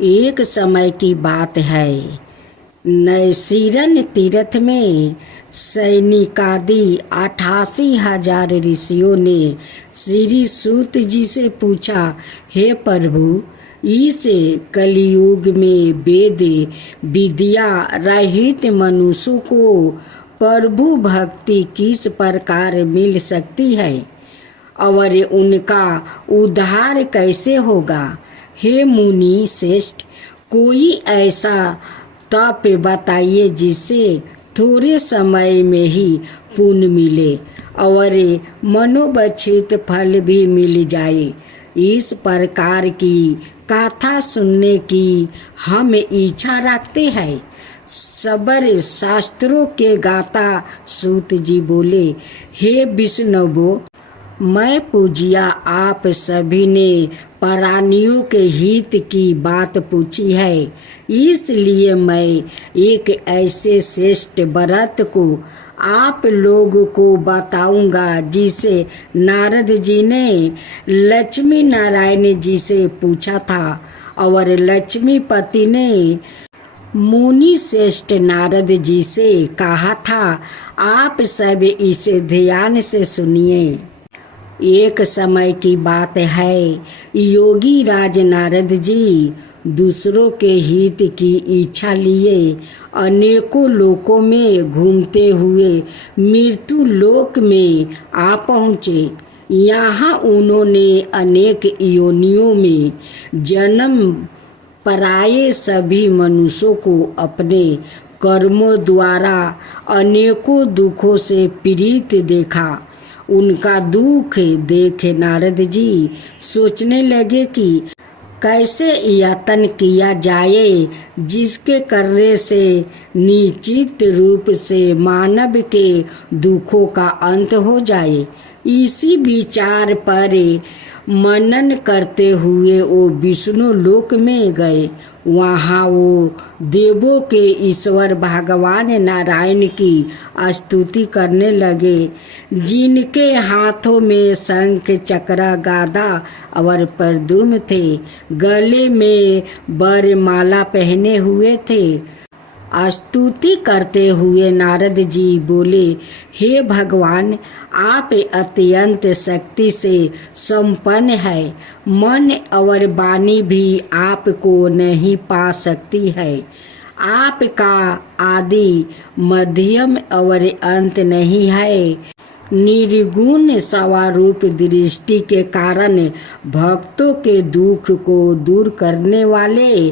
एक समय की बात है, नैसीरन तीर्थ में सैनिकादि 88,000 ऋषियों ने श्री सूत जी से पूछा, हे प्रभु, इस कलयुग में वेद विद्या रहित मनुष्यों को प्रभु भक्ति किस प्रकार मिल सकती है और उनका उद्धार कैसे होगा। हे मुनि श्रेष्ठ, कोई ऐसा तप बताइए जिससे थोड़े समय में ही पुण्य मिले और मनोवांछित फल भी मिल जाए। इस प्रकार की कथा सुनने की हम इच्छा रखते हैं। सबर शास्त्रों के गाता सूत जी बोले, हे विष्णुवो, मैं पूजिया आप सभी ने प्राणियों के हित की बात पूछी है, इसलिए मैं एक ऐसे श्रेष्ठ व्रत को आप लोगों को बताऊंगा जिसे नारद जी ने लक्ष्मी नारायण जी से पूछा था और लक्ष्मीपति ने मुनि श्रेष्ठ नारद जी से कहा था। आप सब इसे ध्यान से सुनिए। एक समय की बात है, योगी राज नारद जी दूसरों के हित की इच्छा लिए अनेकों लोकों में घूमते हुए मृत्यु लोक में आ पहुँचे। यहाँ उन्होंने अनेक योनियों में जन्म पराये सभी मनुष्यों को अपने कर्मों द्वारा अनेकों दुखों से पीड़ित देखा। उनका दुख देख नारद जी सोचने लगे कि कैसे यत्न किया जाए जिसके करने से निश्चित रूप से मानव के दुखों का अंत हो जाए। इसी विचार पर मनन करते हुए वो विष्णु लोक में गए। वहाँ वो देवों के ईश्वर भगवान नारायण की स्तुति करने लगे, जिनके हाथों में शंख चक्र गदा और प्रद्युम्न थे, गले में वरमाला पहने हुए थे। स्तुति करते हुए नारद जी बोले, हे भगवान, आप अत्यंत शक्ति से संपन्न है। मन और वाणी भी आपको नहीं पा सकती है। आपका आदि मध्यम और अंत नहीं है। निर्गुण स्वरूप दृष्टि के कारण भक्तों के दुख को दूर करने वाले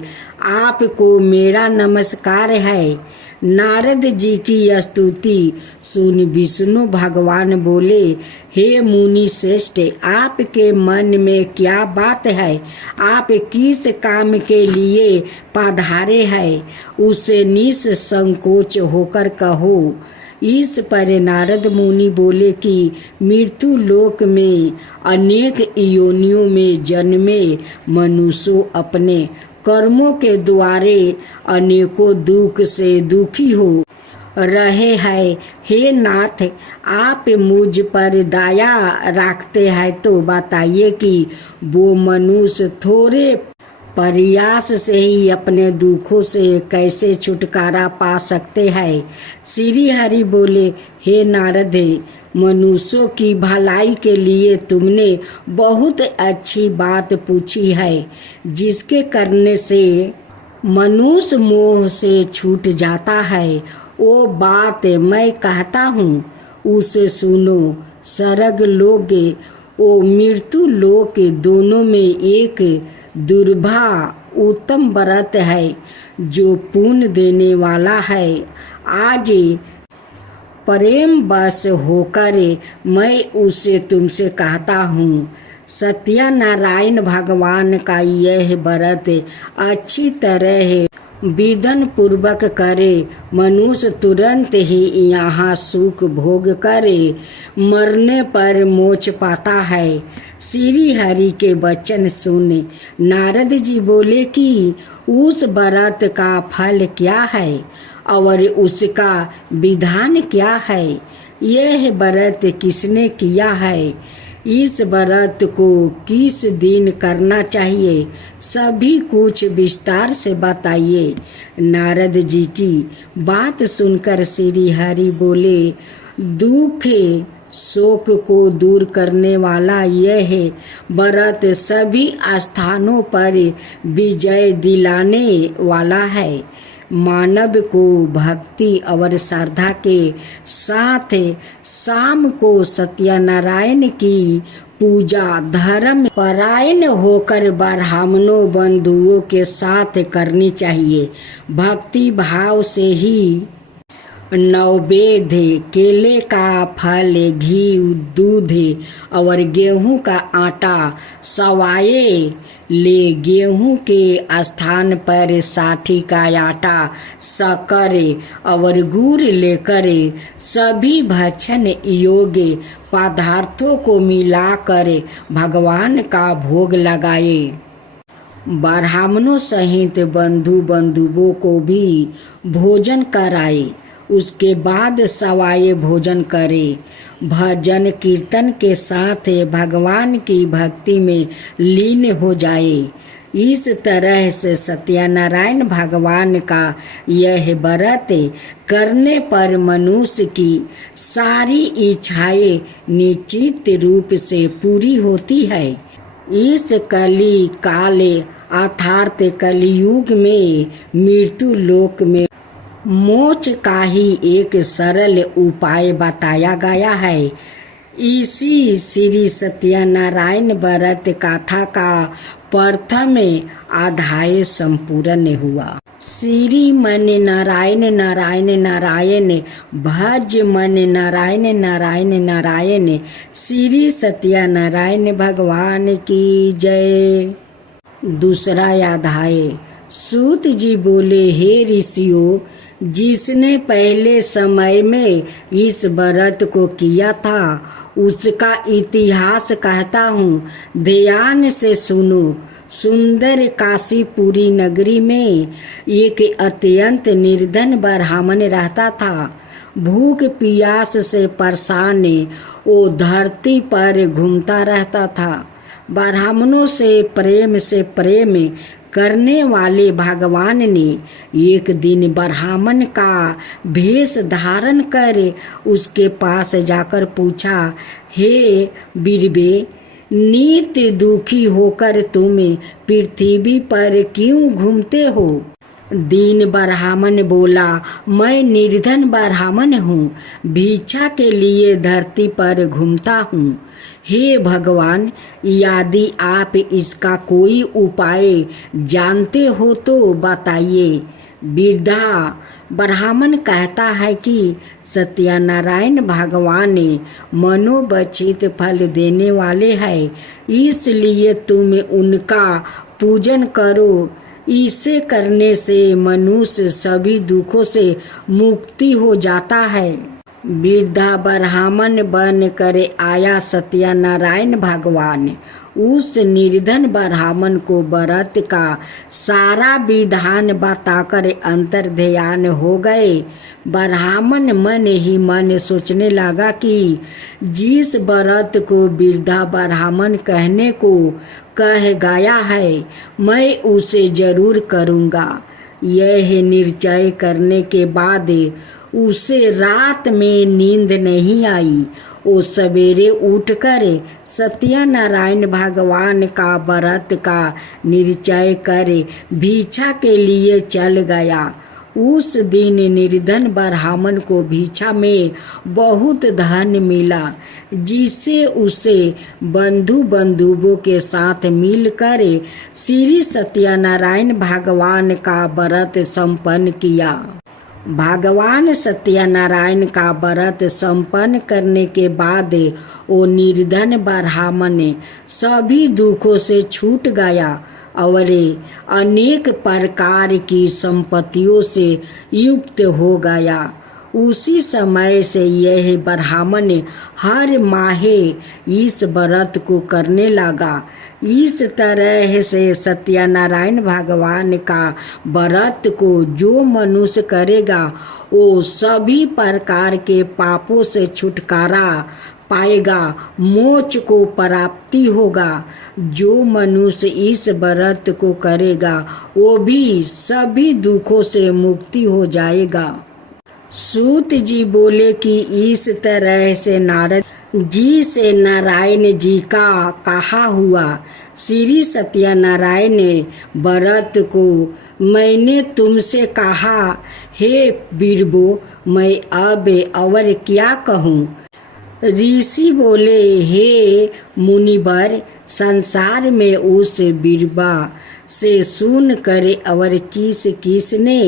आपको मेरा नमस्कार है। नारद जी की स्तुति सुन विष्णु भगवान बोले, हे मुनि श्रेष्ठ, आपके मन में क्या बात है? आप किस काम के लिए पधारे हैं, उसे निसंकोच होकर कहो। इस पर नारद मुनि बोले कि मृत्यु लोक में अनेक योनियों में जन्मे मनुष्य अपने कर्मों के द्वारे अनेकों दुख से दुखी हो रहे हैं। हे नाथ, आप मुझ पर दया रखते हैं तो बताइए कि वो मनुष्य थोड़े प्रयास से ही अपने दुखों से कैसे छुटकारा पा सकते हैं। श्री हरि बोले, हे नारद, मनुष्यों की भलाई के लिए तुमने बहुत अच्छी बात पूछी है, जिसके करने से मनुष्य मोह से छूट जाता है। वो बात मैं कहता हूँ, उसे सुनो। स्वर्ग लोक ओ मृत्यु लोक दोनों में एक दुर्भा उत्तम व्रत है जो पुण्य देने वाला है। आज प्रेम बस होकर मैं उसे तुमसे कहता हूँ। सत्यनारायण भगवान का यह व्रत अच्छी तरह विधान पूर्वक करे, मनुष्य तुरंत ही यहाँ सुख भोग करे, मरने पर मोक्ष पाता है। श्री हरि के वचन सुन नारद जी बोले कि उस व्रत का फल क्या है और उसका विधान क्या है। यह व्रत किसने किया है, इस व्रत को किस दिन करना चाहिए, सभी कुछ विस्तार से बताइए। नारद जी की बात सुनकर श्री हरि बोले, दुख शोक को दूर करने वाला यह व्रत सभी स्थानों पर विजय दिलाने वाला है। मानव को भक्ति और श्रद्धा के साथ शाम को सत्यनारायण की पूजा धर्म परायण होकर ब्राह्मणों बंधुओं के साथ करनी चाहिए। भक्ति भाव से ही नैवेद्य केले का फल, घी, दूध और गेहूं का आटा सवाए ले। गेहूं के स्थान पर साठी का आटा, शक्कर और गुड़ लेकर सभी भक्षण योग्य पदार्थों को मिलाकर भगवान का भोग लगाए। ब्राह्मणों सहित बंधु बंधुओं को भी भोजन कराए। उसके बाद सवाए भोजन करे। भजन कीर्तन के साथ भगवान की भक्ति में लीन हो जाए। इस तरह से सत्यनारायण भगवान का यह व्रत करने पर मनुष्य की सारी इच्छाएं निश्चित रूप से पूरी होती है। इस कली काल अर्थात कलियुग में मृत्यु लोक में मोक्ष का ही एक सरल उपाय बताया गया है। इसी श्री सत्यनारायण व्रत कथा का प्रथम अध्याय संपूर्ण हुआ। श्री मन नारायण नारायण नारायण, भज मन नारायण नारायण नारायण। श्री सत्यनारायण भगवान की जय। दूसरा अध्याय। सूत जी बोले, हे ऋषियों, जिसने पहले समय में इस व्रत को किया था उसका इतिहास कहता हूँ, ध्यान से सुनो। सुंदर काशीपुरी नगरी में एक अत्यंत निर्धन ब्राह्मण रहता था। भूख प्यास से परेशान वो धरती पर घूमता रहता था। ब्राह्मणों से प्रेम करने वाले भगवान ने एक दिन ब्राह्मण का भेष धारण कर उसके पास जाकर पूछा, हे बीरबे, नित्य दुखी होकर तुम पृथ्वी पर क्यों घूमते हो? दीन ब्राह्मण बोला, मैं निर्धन ब्राह्मण हूँ, भिक्षा के लिए धरती पर घूमता हूँ। हे भगवान, यदि आप इसका कोई उपाय जानते हो तो बताइए। वृद्धा ब्राह्मण कहता है कि सत्यनारायण भगवान मनोवांछित फल देने वाले हैं, इसलिए तुम उनका पूजन करो। इसे करने से मनुष्य सभी दुखों से मुक्ति हो जाता है। वृद्धा ब्राह्मण बन कर आया सत्यनारायण भगवान उस निर्धन ब्राह्मण को व्रत का सारा विधान बताकर अंतर्ध्यान हो गए। ब्राह्मण मन ही मन सोचने लगा कि जिस व्रत को वृद्धा ब्राह्मण कहने को कह गया है, मैं उसे जरूर करूँगा। यह निश्चय करने के बाद उसे रात में नींद नहीं आई। वो सवेरे उठकर सत्यनारायण भगवान का व्रत का निश्चय कर भिक्षा के लिए चल गया। उस दिन निर्धन ब्राह्मण को भिक्षा में बहुत धन मिला, जिससे उसे बंधुओं के साथ मिलकर श्री सत्यनारायण भगवान का व्रत संपन्न किया। भगवान सत्यनारायण का व्रत संपन्न करने के बाद वो निर्धन ब्राह्मण सभी दुखों से छूट गया और अनेक प्रकार की संपत्तियों से युक्त हो गया। उसी समय से यह ब्राह्मण हर माहे इस व्रत को करने लगा। इस तरह से सत्यनारायण भगवान का व्रत को जो मनुष्य करेगा वो सभी प्रकार के पापों से छुटकारा पाएगा, मोक्ष को प्राप्ति होगा। जो मनुष्य इस व्रत को करेगा वो भी सभी दुखों से मुक्ति हो जाएगा। सूत जी बोले कि इस तरह से नारद जी से नारायण जी का कहा हुआ। श्री सत्यनारायण व्रत को मैंने तुमसे कहा, हे बीरबो, मैं अब और क्या कहूँ। ऋषि बोले, हे मुनिवर, संसार में उस बीरबा से सुन कर और किस किसने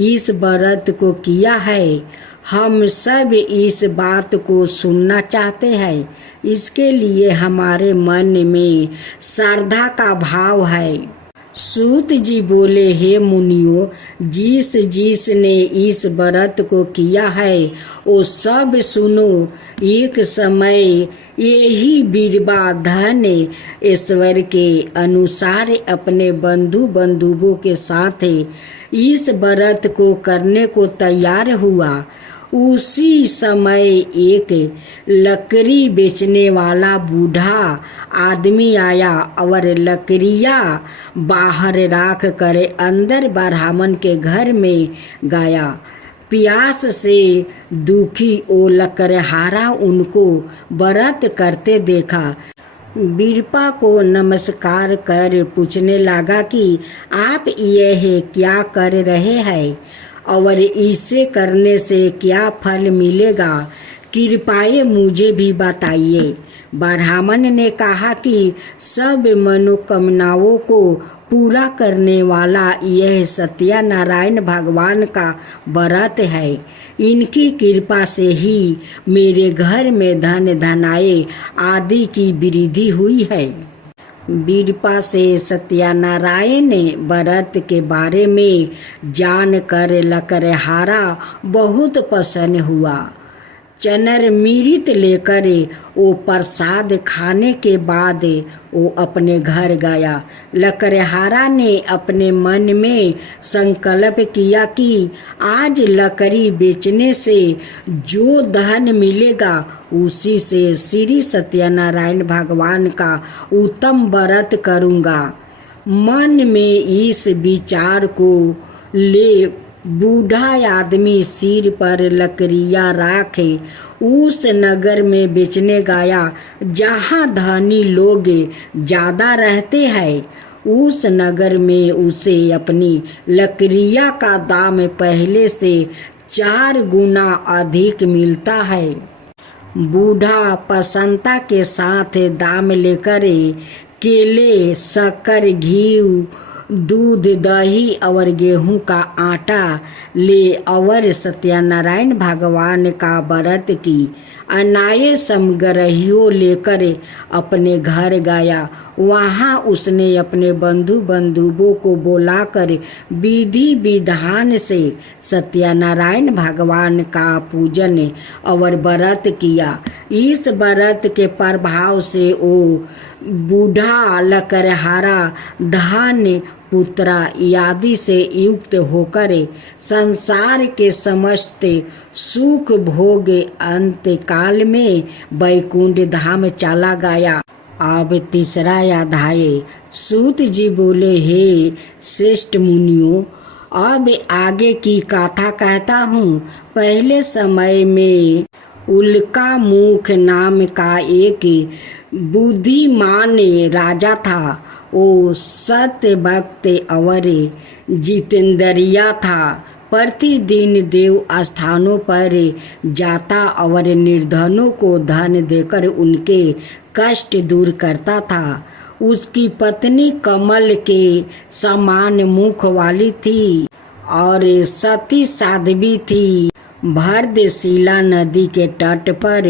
इस व्रत को किया है, हम सब इस बात को सुनना चाहते हैं। इसके लिए हमारे मन में श्रद्धा का भाव है। सूत जी बोले, हे मुनियों, जिस जिसने इस व्रत को किया है वो सब सुनो। एक समय यही बीरबा धन ईश्वर के अनुसार अपने बंधु बंधुओं के साथ इस व्रत को करने को तैयार हुआ। उसी समय एक लकड़ी बेचने वाला बूढ़ा आदमी आया और लकड़ियाँ बाहर रख कर अंदर ब्राह्मण के घर में गया। प्यास से दुखी वो लकड़हारा उनको व्रत करते देखा। बीरबा को नमस्कार कर पूछने लगा कि आप यह क्या कर रहे हैं और इसे करने से क्या फल मिलेगा, कृपया मुझे भी बताइए। ब्राह्मण ने कहा कि सब मनोकामनाओं को पूरा करने वाला यह सत्यनारायण भगवान का व्रत है। इनकी कृपा से ही मेरे घर में धन धनाए आदि की वृद्धि हुई है। बीरबा से सत्यनारायण व्रत के बारे में जानकर लकड़हारा बहुत प्रसन्न हुआ। चनर मिरित लेकर वो प्रसाद खाने के बाद वो अपने घर गया। लकड़हारा ने अपने मन में संकल्प किया कि आज लकड़ी बेचने से जो धन मिलेगा उसी से श्री सत्यनारायण भगवान का उत्तम व्रत करूँगा। मन में इस विचार को ले बूढ़ा आदमी सिर पर लकड़ियाँ राखे उस नगर में बेचने गया जहाँ धनी लोग ज़्यादा रहते हैं। उस नगर में उसे अपनी लकड़ियाँ का दाम पहले से 4 गुना अधिक मिलता है। बूढ़ा प्रसन्नता के साथ दाम लेकर केले, शक्कर, घी, दूध, दही और गेहूं का आटा ले और सत्यनारायण भगवान का व्रत की अनाय समग्रहियों लेकर अपने घर गया। वहाँ उसने अपने बंधु बंधुओं को बुलाकर विधि विधान से सत्यनारायण भगवान का पूजन और व्रत किया। इस व्रत के प्रभाव से वो बूढ़ा लकड़हारा धन, पुत्रा आदि से युक्त होकर संसार के समस्त सुख भोग अंत काल में वैकुंठ धाम चला गया। अब तीसरा अध्याय। सूत जी बोले, हे श्रेष्ठ मुनियों, अब आगे की कथा कहता हूँ। पहले समय में उल्का मुख नाम का एक बुद्धिमान राजा था। वो सत्य भक्त और जितेंद्रिया था। प्रतिदिन देव स्थानों पर जाता और निर्धनों को धन देकर उनके कष्ट दूर करता था। उसकी पत्नी कमल के समान मुख वाली थी और सती साध्वी थी। भरतशिला नदी के तट पर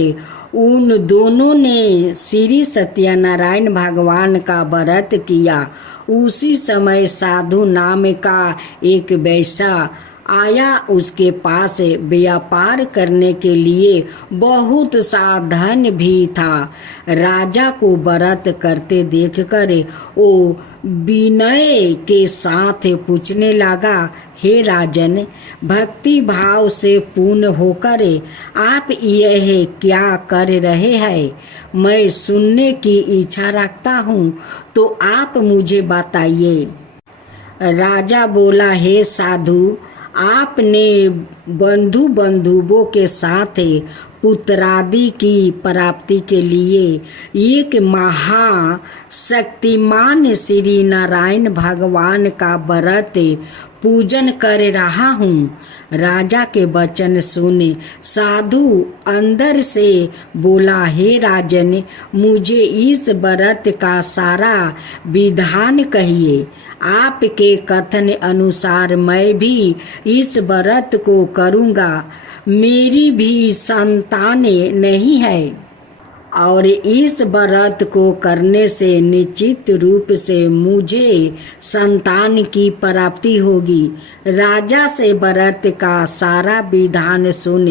उन दोनों ने श्री सत्यनारायण भगवान का व्रत किया। उसी समय साधु नाम का एक वैश्य आया। उसके पास व्यापार करने के लिए बहुत सा धन भी था। राजा को व्रत करते देखकर वो विनय के साथ पूछने लगा, हे राजन, भक्ति भाव से पूर्ण होकर आप यह क्या कर रहे हैं? मैं सुनने की इच्छा रखता हूँ, तो आप मुझे बताइए। राजा बोला, हे साधु, आपने बंधु बंधुओं के साथ पुत्रादि की प्राप्ति के लिए एक महाशक्तिमान श्री नारायण भगवान का व्रत पूजन कर रहा हूँ। राजा के वचन सुने साधु अंदर से बोला, हे राजन, मुझे इस व्रत का सारा विधान कहिए। आपके कथन अनुसार मैं भी इस व्रत को करूँगा। मेरी भी संतान नहीं है और इस व्रत को करने से निश्चित रूप से मुझे संतान की प्राप्ति होगी। राजा से व्रत का सारा विधान सुन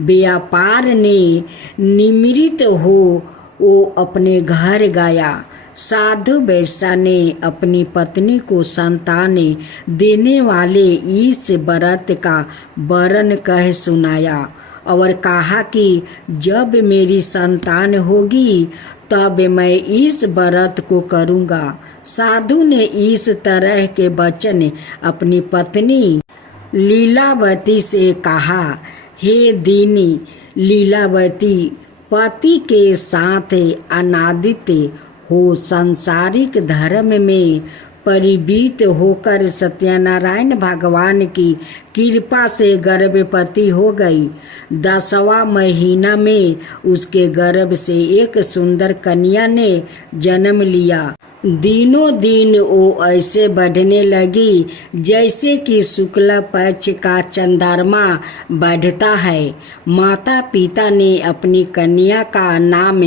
व्यापार ने निमृत हो वो अपने घर गया। साधु वैश्य ने अपनी पत्नी को संतान देने वाले इस व्रत का वर्णन कह सुनाया और कहा कि जब मेरी संतान होगी तब मैं इस व्रत को करूँगा। साधु ने इस तरह के वचन अपनी पत्नी लीलावती से कहा। हे दीनी लीलावती, पति के साथ अनादित हो सांसारिक धर्म में परिवीत होकर सत्यनारायण भगवान की कृपा से गर्भवती हो गई। 10वां महीना में उसके गर्भ से एक सुंदर कन्या ने जन्म लिया। दिनों दिन वो ऐसे बढ़ने लगी जैसे कि शुक्ल पक्ष का चंद्रमा बढ़ता है। माता पिता ने अपनी कन्या का नाम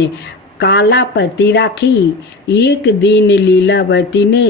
कालापति राखी। एक दिन लीलावती ने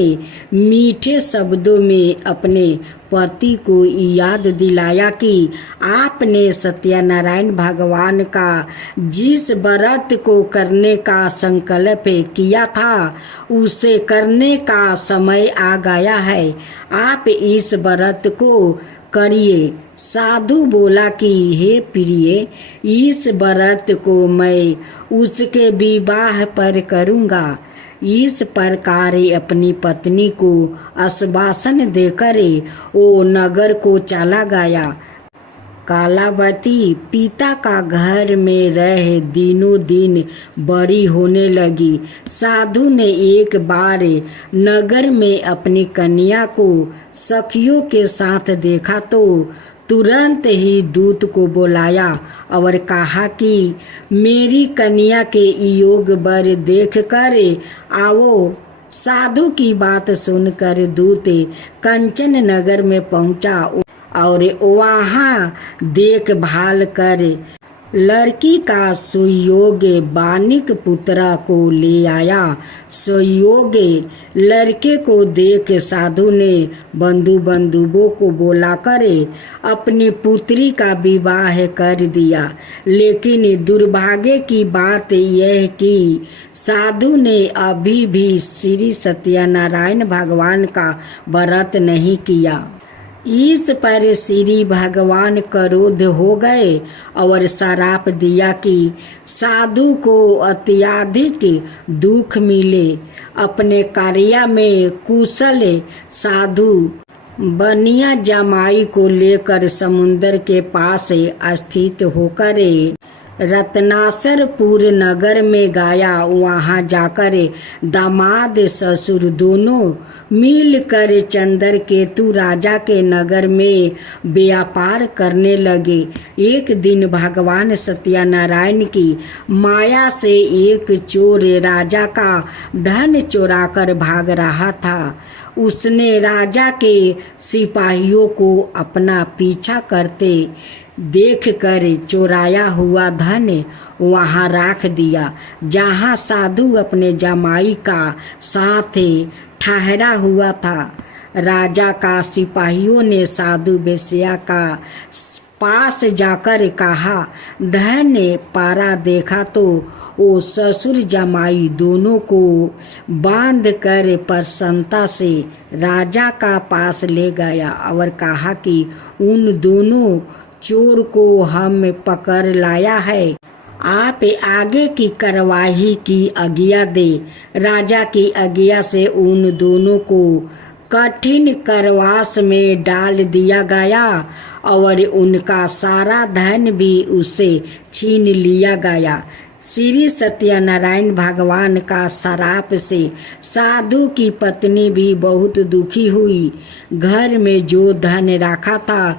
मीठे शब्दों में अपने पति को याद दिलाया कि आपने सत्यनारायण भगवान का जिस व्रत को करने का संकल्प किया था उसे करने का समय आ गया है। आप इस व्रत को करिए। साधु बोला कि हे प्रिय, इस व्रत को मैं उसके विवाह पर करूँगा। इस प्रकार अपनी पत्नी को आश्वासन देकर वो नगर को चला गया। कालावती पिता का घर में रह दिनों दिन बड़ी होने लगी। साधु ने एक बार नगर में अपनी कन्या को सखियों के साथ देखा तो तुरंत ही दूत को बुलाया और कहा कि मेरी कन्या के योग वर देख कर आओ। साधु की बात सुनकर दूत कंचन नगर में पहुंचा और वहाँ देखभाल कर लड़की का सुयोग्य बानिक पुत्रा को ले आया। सुयोग्य लड़के को देख साधु ने बंधुओं को बुलाकर अपनी पुत्री का विवाह कर दिया। लेकिन दुर्भाग्य की बात यह कि साधु ने अभी भी श्री सत्यनारायण भगवान का व्रत नहीं किया। इस पर श्री भगवान क्रोध हो गए और श्राप दिया कि साधु को अत्यधिक दुख मिले। अपने कार्य में कुशल साधु बनिया जमाई को लेकर समुद्र के पास स्थित होकर रत्नासरपुर नगर में गया। वहाँ जाकर दामाद ससुर दोनों मिलकर चंद्रकेतु राजा के नगर में व्यापार करने लगे। एक दिन भगवान सत्यनारायण की माया से एक चोर राजा का धन चुराकर भाग रहा था। उसने राजा के सिपाहियों को अपना पीछा करते देखकर चुराया हुआ धन वहाँ रख दिया जहाँ साधु अपने जमाई का साथ ठहरा हुआ था। राजा का सिपाहियों ने साधु वेश्या का पास जाकर कहा, धन्य पारा देखा तो वो ससुर जमाई दोनों को बांध कर प्रसन्नता से राजा का पास ले गया और कहा कि उन दोनों चोर को हम पकड़ लाया है, आप आगे की कार्यवाही की आज्ञा दे। राजा की आज्ञा से उन दोनों को कठिन कारावास में डाल दिया गया और उनका सारा धन भी उससे छीन लिया गया। श्री सत्यनारायण भगवान का श्राप से साधु की पत्नी भी बहुत दुखी हुई। घर में जो धन रखा था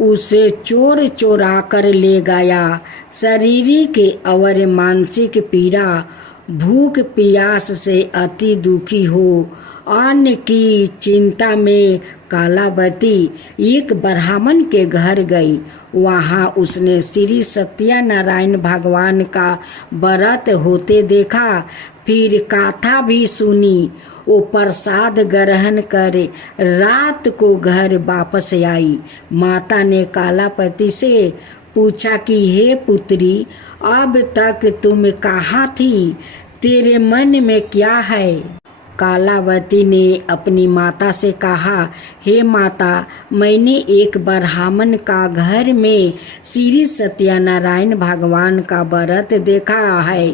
उसे चोर चोरा कर ले गया। शारीरिक और मानसिक पीड़ा, भूख प्यास से अति दुखी हो अन्न की चिंता में कालावती एक ब्राह्मण के घर गई। वहाँ उसने श्री सत्यनारायण भगवान का व्रत होते देखा, फिर कथा भी सुनी। वो प्रसाद ग्रहण कर रात को घर वापस आई। माता ने कालापति से पूछा कि हे पुत्री, अब तक तुम कहाँ थी, तेरे मन में क्या है? कालावती ने अपनी माता से कहा, हे माता, मैंने एक ब्राह्मण का घर में श्री सत्यनारायण भगवान का व्रत देखा है।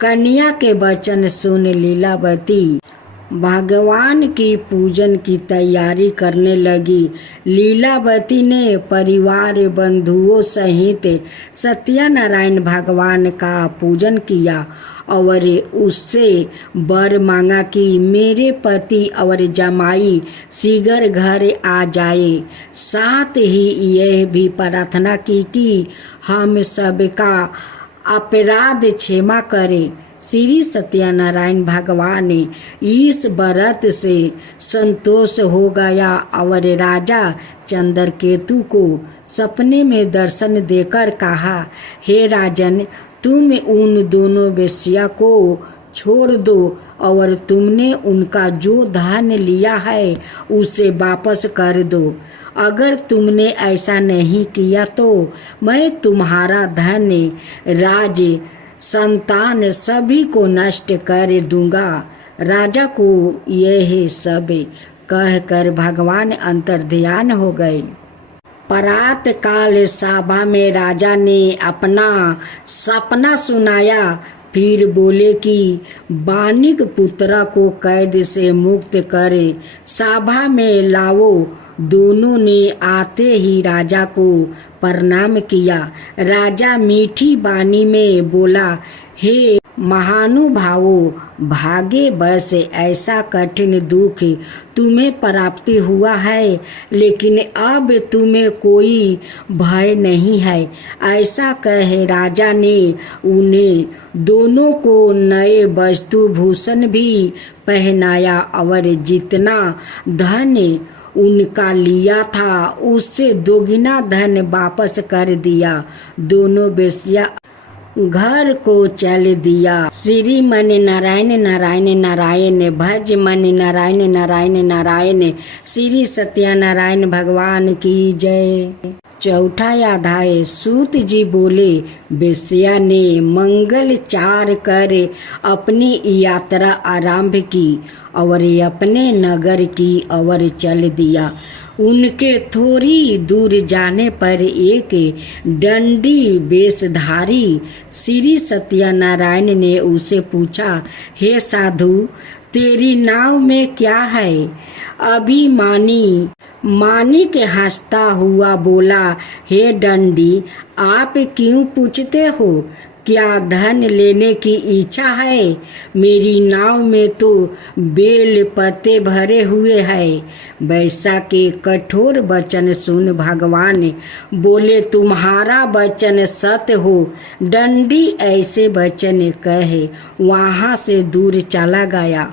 कन्या के वचन सुन लीलावती भगवान की पूजन की तैयारी करने लगी। लीलावती ने परिवार बंधुओं सहित सत्यनारायण भगवान का पूजन किया और उससे वर मांगा कि मेरे पति और जमाई शीघ्र घर आ जाए। साथ ही यह भी प्रार्थना की कि हम सबका अपराध क्षमा करे। श्री सत्यनारायण भगवान इस व्रत से संतोष हो गया और राजा चंद्रकेतु को सपने में दर्शन देकर कहा, हे राजन, तुम उन दोनों वेश्या को छोड़ दो और तुमने उनका जो धन लिया है उसे वापस कर दो। अगर तुमने ऐसा नहीं किया तो मैं तुम्हारा धन, राज, संतान सभी को नष्ट कर दूंगा। राजा को यह सब कहकर भगवान अंतर्ध्यान हो गए। प्रात काल सभा में राजा ने अपना सपना सुनाया, फिर बोले कि बानिक पुत्रा को कैद से मुक्त करे, सभा में लाओ। दोनों ने आते ही राजा को प्रणाम किया। राजा मीठी वाणी में बोला, हे महानुभावों, भागे बस ऐसा कठिन दुख तुम्हें प्राप्ति हुआ है, लेकिन अब तुम्हें कोई भय नहीं है। ऐसा कहे राजा ने उन्हें दोनों को नए वस्तु भूषण भी पहनाया और जितना धन उनका लिया था उससे दोगुना धन वापस कर दिया। दोनों वेश्या घर को चल दिया। श्री मन नारायण नारायण नारायण, भज मन नारायण नारायण नारायण। श्री सत्यनारायण भगवान की जय। चौथा अध्याय। सूत जी बोले, वेश्या ने मंगल चार कर अपनी यात्रा आरंभ की और अपने नगर की ओर चल दिया। उनके थोड़ी दूर जाने पर एक दंडी वेशधारी श्री सत्यनारायण ने उसे पूछा, हे साधु, तेरी नाव में क्या है? मानिक हंसता हुआ बोला, हे दंडी, आप क्यों पूछते हो? क्या धन लेने की इच्छा है? मेरी नाव में तो बेल पत्ते भरे हुए हैं। वैसा के कठोर वचन सुन भगवान बोले, तुम्हारा वचन सत्य हो। दंडी ऐसे वचन कहे वहाँ से दूर चला गया।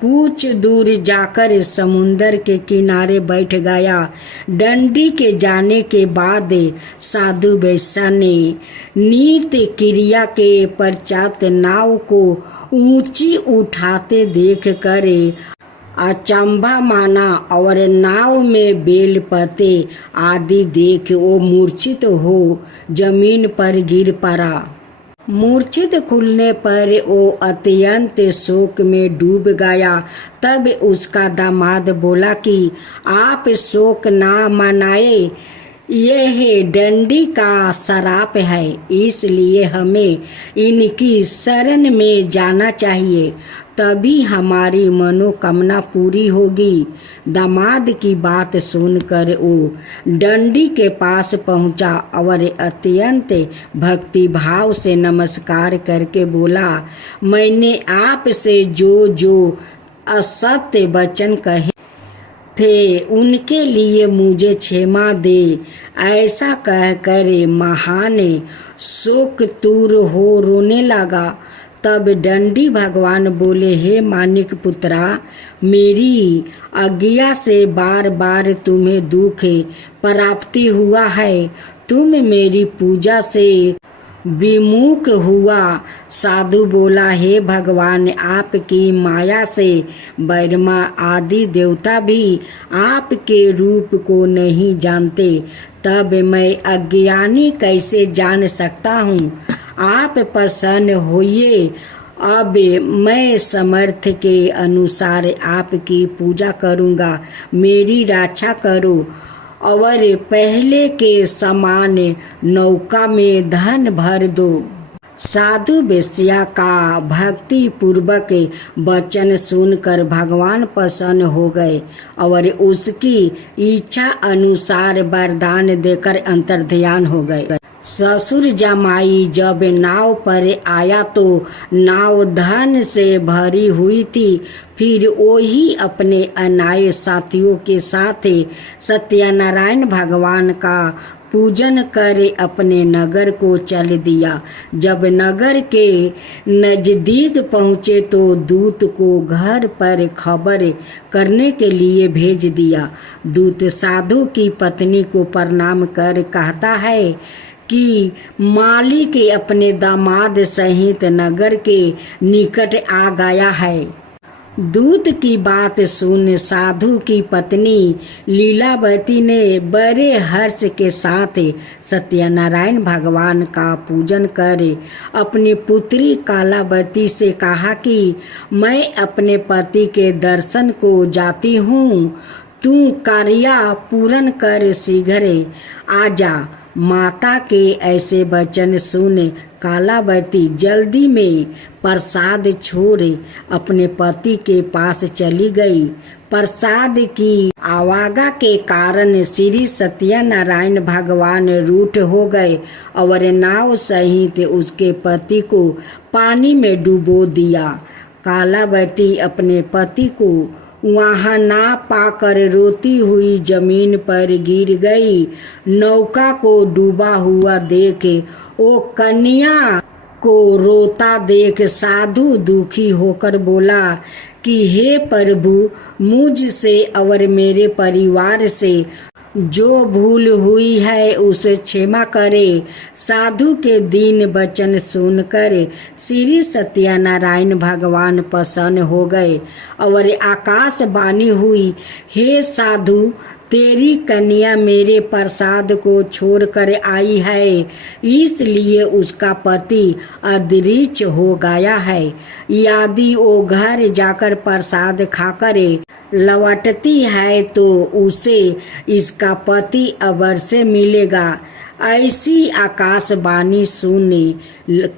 कुछ दूर जाकर समुंदर के किनारे बैठ गया। दंडी के जाने के बाद साधु वेश्या ने नित्य क्रिया के पश्चात नाव को ऊंची उठाते देख कर अचंभा माना और नाव में बेल पत्ते आदि देख वो मूर्छित हो जमीन पर गिर पड़ा। मूर्छित खुलने पर वो अत्यंत शोक में डूब गया। तब उसका दामाद बोला कि आप शोक ना मनाए, यह डंडी का श्राप है, इसलिए हमें इनकी शरण में जाना चाहिए, तभी हमारी मनोकामना पूरी होगी। दामाद की बात सुनकर वो डंडी के पास पहुंचा और अत्यंत भक्ति भाव से नमस्कार करके बोला, मैंने आपसे जो असत्य वचन कहे थे उनके लिए मुझे क्षमा दे। ऐसा कहकर महान शोकतूर हो रोने लगा। तब दंडी भगवान बोले, हे मानिक पुत्रा, मेरी आज्ञा से बार बार तुम्हें दुख प्राप्ति हुआ है। तुम मेरी पूजा से विमुख हुआ। साधु बोला, हे भगवान, आपकी माया से ब्रह्मा आदि देवता भी आपके रूप को नहीं जानते, तब मैं अज्ञानी कैसे जान सकता हूँ। आप प्रसन्न होइए, अब मैं समर्थ के अनुसार आपकी पूजा करूँगा। मेरी रक्षा करो और पहले के समान नौका में धन भर दो। साधु वेश्या का भक्ति पूर्वक वचन सुनकर भगवान प्रसन्न हो गए और उसकी इच्छा अनुसार वरदान देकर अंतर्ध्यान हो गए। ससुर जमाई जब नाव पर आया तो नाव धन से भरी हुई थी। फिर वही अपने अनाय साथियों के साथ सत्यनारायण भगवान का पूजन कर अपने नगर को चल दिया। जब नगर के नजदीक पहुँचे तो दूत को घर पर खबर करने के लिए भेज दिया। दूत साधु की पत्नी को प्रणाम कर कहता है कि मालिक अपने दामाद सहित नगर के निकट आ गया है। दूत की बात सुन साधु की पत्नी लीलावती ने बड़े हर्ष के साथ सत्यनारायण भगवान का पूजन कर अपनी पुत्री कालावती से कहा कि मैं अपने पति के दर्शन को जाती हूँ, तू कार्य पूर्ण कर शीघ्र आ जा। माता के ऐसे वचन सुन कालावती जल्दी में प्रसाद छोड़ अपने पति के पास चली गई। प्रसाद की आवागा के कारण श्री सत्यनारायण भगवान रूठ हो गए और नाव सहित उसके पति को पानी में डुबो दिया। कालावती अपने पति को वहाँ ना पाकर रोती हुई जमीन पर गिर गई। नौका को डूबा हुआ देख वो कन्या को रोता देख साधु दुखी होकर बोला कि हे प्रभु, मुझसे और मेरे परिवार से जो भूल हुई है उसे क्षमा करे। साधु के दीन वचन सुनकर श्री सत्यनारायण भगवान प्रसन्न हो गए और आकाशवाणी हुई, हे साधु, तेरी कन्या मेरे प्रसाद को छोड़कर आई है, इसलिए उसका पति अदृश्य हो गया है। यदि वो घर जाकर प्रसाद खाकर लौटती है तो उसे इसका पति अवश्य मिलेगा। ऐसी आकाशवाणी सुनी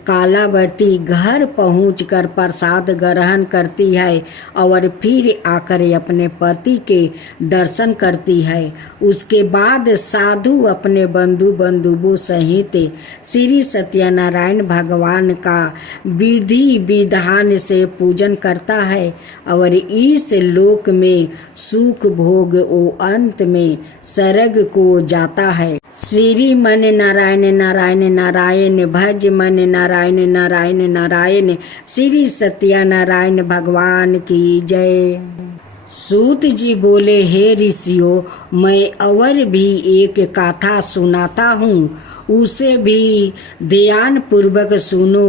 कालावती घर पहुंचकर प्रसाद ग्रहण करती है और फिर आकर अपने पति के दर्शन करती है। उसके बाद साधु अपने बंधु बंधुओं सहित श्री सत्यनारायण भगवान का विधि विधान से पूजन करता है और इस लोक में सुख भोग वो अंत में स्वर्ग को जाता है। श्री मन नारायण नारायण नारायण भज मन नारायण नारायण नारायण। श्री सत्यनारायण भगवान की जय। सूत जी बोले, हे ऋषियों, मैं और भी एक कथा सुनाता हूँ, उसे भी ध्यान पूर्वक सुनो।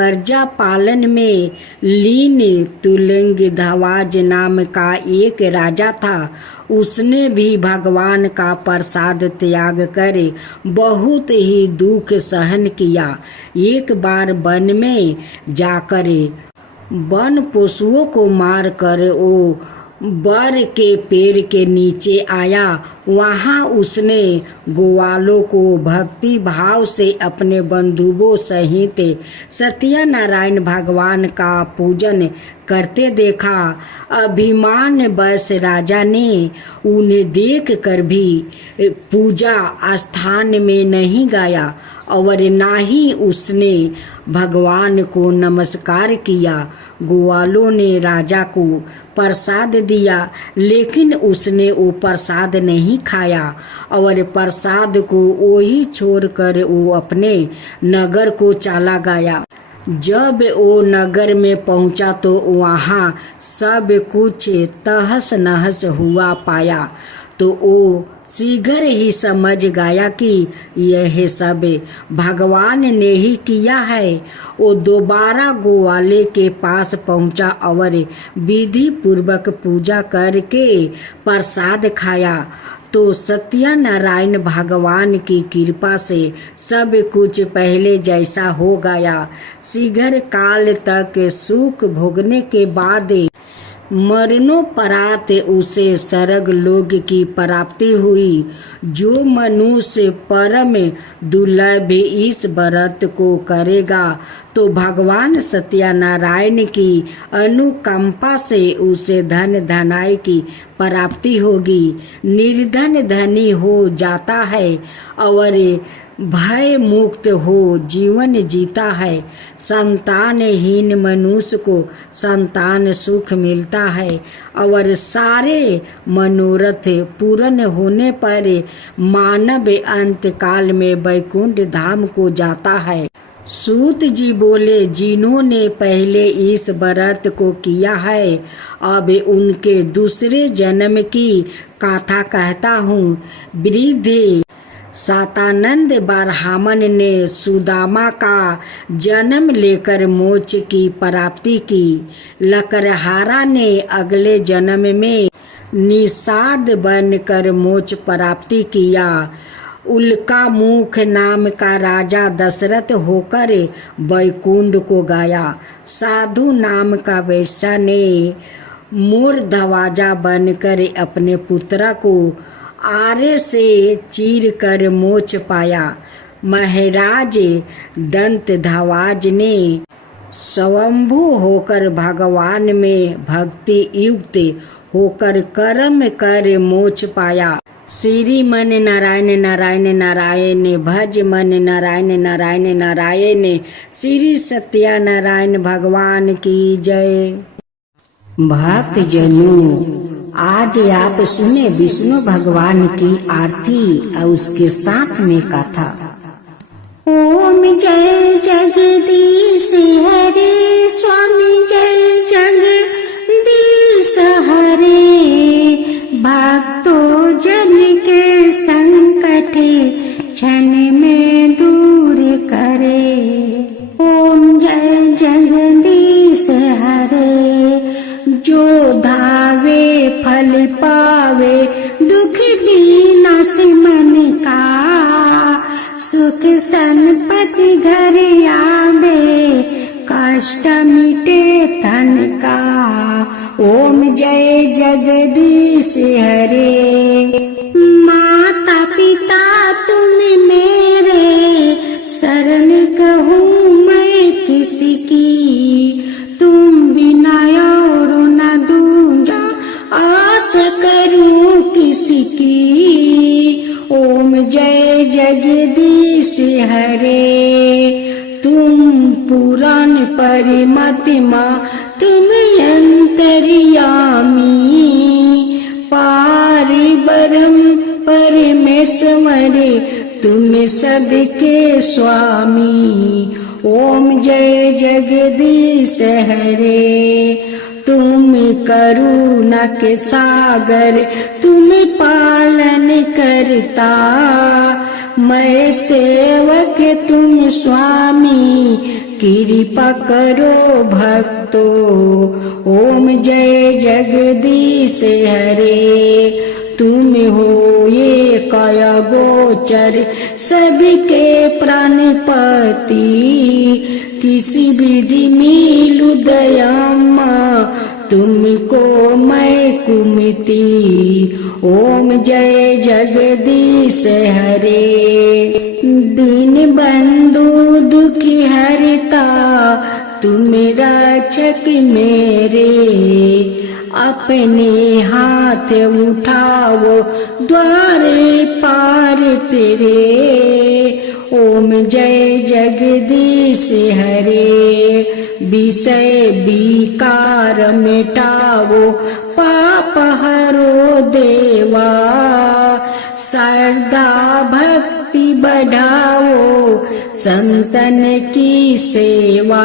प्रजा पालन में लीन तुलंगध्वज नाम का एक राजा था। उसने भी भगवान का प्रसाद त्याग कर बहुत ही दुख सहन किया। एक बार वन में जाकर वन पशुओं को मारकर वो बर के पेड़ के नीचे आया। वहाँ उसने ग्वालों को भक्ति भाव से अपने बंधुओं सहित सत्यनारायण भगवान का पूजन करते देखा। अभिमान बस राजा ने उन्हें देख कर भी पूजा स्थान में नहीं गया और ना ही उसने भगवान को नमस्कार किया। ग्वालों ने राजा को प्रसाद दिया, लेकिन उसने वो प्रसाद नहीं खाया और प्रसाद को वही छोड़कर वो अपने नगर को चला गया। जब वो नगर में पहुंचा तो वहाँ सब कुछ तहस नहस हुआ पाया, तो वो शीघ्र ही समझ गया कि यह सब भगवान ने ही किया है। वो दोबारा ग्वाले के पास पहुंचा और विधि पूर्वक पूजा करके प्रसाद खाया, तो सत्यनारायण भगवान की कृपा से सब कुछ पहले जैसा हो गया। शीघ्र काल तक सुख भोगने के बाद मरणोपरांत उसे स्वर्ग लोक की प्राप्ति हुई। जो मनुष्य परम दुर्लभ इस व्रत को करेगा तो भगवान सत्यनारायण की अनुकंपा से उसे धन धनाई की प्राप्ति होगी। निर्धन धनी हो जाता है और भय मुक्त हो जीवन जीता है। संतानहीन मनुष्य को संतान सुख मिलता है और सारे मनोरथ पूर्ण होने पर मानव अंत काल में वैकुंठ धाम को जाता है। सूत जी बोले, जिन्होंने पहले इस व्रत को किया है, अब उनके दूसरे जन्म की कथा कहता हूँ। वृद्ध सातानंद ब्राह्मण ने सुदामा का जन्म लेकर मोक्ष की प्राप्ति की। लकड़हारा ने अगले जन्म में निषाद बनकर मोक्ष प्राप्ति किया। उल्का मुख नाम का राजा दशरथ होकर वैकुंठ को गया। साधु नाम का वैश्य ने मूर्धवाजा बनकर अपने पुत्र को आरे से चीर कर मोक्ष पाया। महाराज दंतध्वज ने स्वयंभू होकर भगवान में भक्ति युक्त होकर कर्म कर मोक्ष पाया। श्री मन नारायण नारायण नारायण भज मन नारायण नारायण नारायण। श्री सत्यनारायण भगवान की जय। भक्त जनों, आज आप सुने विष्णु भगवान की आरती और उसके साथ में कथा। ओम जय जगदीश हरे, स्वामी जय जगदीश हरे। भक्तों जन के संकट क्षण में दूर करे। ओम जय जगदीश हरे। जो धावे फल पावे, दुख विनाश मन का। सुख संपत्ति घर आवे, कष्ट मिटे तन का। ओम जय जगदीश हरे। माता पिता तुम मेरे, शरण कहूँ मैं किसकी। तुम बिना और न दूजा, आस करूं किसकी। ओम जय जगदीश हरे। तुम पुराण परिमतिमा, तुम अंतर्यामी। पारि ब्रह्म परमेश्वर, तुम सबके स्वामी। ओम जय जगदीश हरे। तुम करुणा के सागर, तुम पालन करता। मैं सेवक तुम स्वामी, कृपा करो भक्तो, ओम जय जगदीश हरे। तुम हो ये काया गोचर सबके प्राणपति, किसी विधि मिलु दयामा तुमको मैं कुमति। ओम जय जगदीश हरे। दीन बंधु दुखी हरता तुम रक्षक मेरे, अपने हाथ उठाओ द्वारे पार तेरे। ओम जय जगदीश हरे। विषय विकार मिटाओ पाप हरो देवा, श्रद्धा भक्ति बढ़ाओ संतन की सेवा।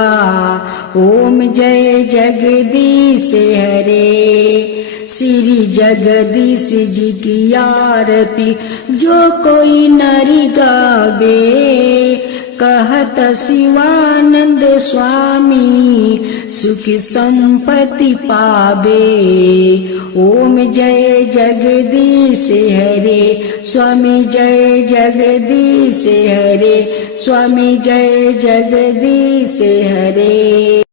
ओम जय जगदीश हरे। श्री जगदीश जी की आरती जो कोई नरि गावे, कहत शिवानंद स्वामी सुख संपत्ति पावे। ओम जय जगदीश हरे। स्वामी जय जगदीश हरे। स्वामी जय जगदीश हरे।